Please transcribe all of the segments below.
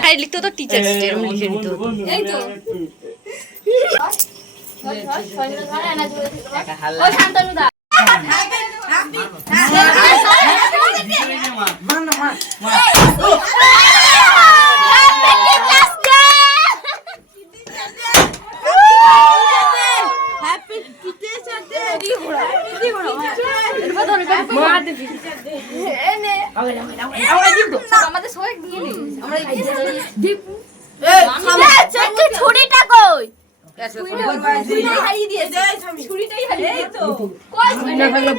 আর লিখতে তো টিচার এরকম লিখে হতো এই তো। ও শান্তনু দা আমাদের সবাই নিয়ে নিই আমরা ছুরিটা কই ছুরিটাই হারিয়ে দিয়েছে ছুরিটাই হারিয়ে দিয়েছে কই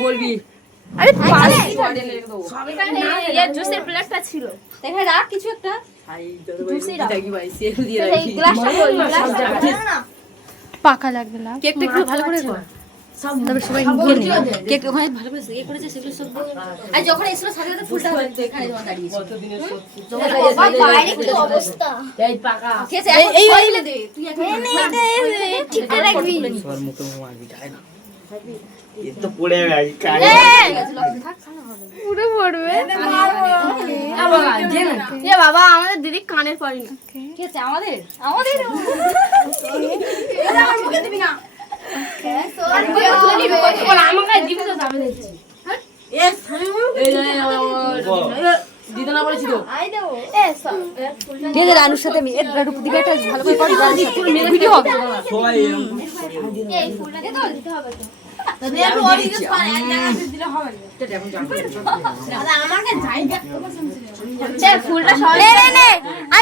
বলবি আরে পাস এখানে এর জুসের প্লেটটা ছিল এখানে রাখ কিছু একটা এই গ্লাসটা কই গ্লাসটা পাকা লাগবে না। কেকটা একটু ভালো করে সবাই নিয়ে ওখানে ভালো করে ইয়ে করেছে সেগুলো সব আর যখন এসলো সাথে সাথে ফুলটা এখানে বাইরে কি অবস্থা? এই পাকা। এই এই দে তুই এখন ঠিক করে রাখবি। সবার মুখে মুখে মারবি যায় না। তো পড়ে কাজ। পুরো পড়বে। এ বাবা আমাদের দিদি কানের পড়ি না ঠিক আছে আমাদের? আমাদের? দিবি না আমাকে দিবি তো যাবে দেখছি দিতে না বলেছি তো আই দেবো এ সব ঠিক আছে রানুর সাথে আমি ভালো করে ভিডিও হবে।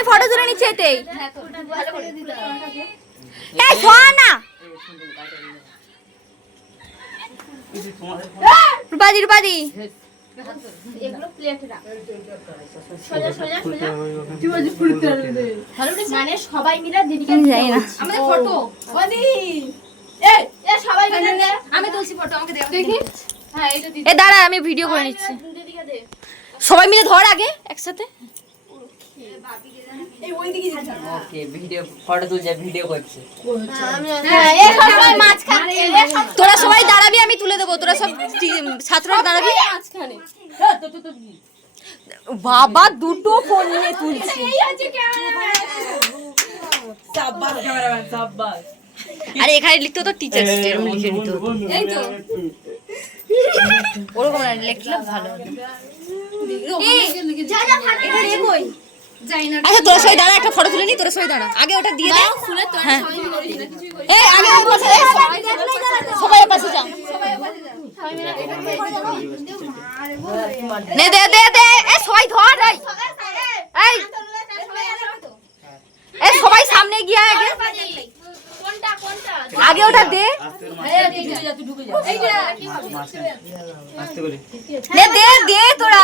ফটো তুলে নিচ্ছি এতেই। শোয়া না। রূপাদি রূপাদি। মানে সবাই মিলে দিদিকে আমি জানি না। আমাদের ফটো এ এ সবাই মিলে আমি তুলছি ফটো আমাকে দেখি। হ্যাঁ এ দাঁড়া আমি ভিডিও করে নিচ্ছি। সবাই মিলে ধর আগে একসাথে। ওকে ভিডিও ফটো তুলছে ভিডিও করছে। হ্যাঁ এ সবাই মাঝখানে এ সব তোরা সবাই দাঁড়াবি আমি তুলে দেবো। তোরা সব ছাত্ররা দাঁড়াবি। বাবা দুটো ফোন নিয়ে তুলছি। আরে এখানে লিখতে তো টিচার এরকম লিখে নিতে হতো তো ওরকম না লিখলে ভালো হতো আচ্ছা তোরা সবাই দাঁড়া একটা ফটো তুলে নি তোরা সবাই দাঁড়া। আগে ওটা দিয়ে দে। হ্যাঁ। এই আগে সবাই পাশে যাও। নে দে দে দে এ সবাই ধর এই। এই। এ সবাই সামনে গিয়ে আগে। কোনটা কোনটা আগে ওটা দে। দে দে তোরা।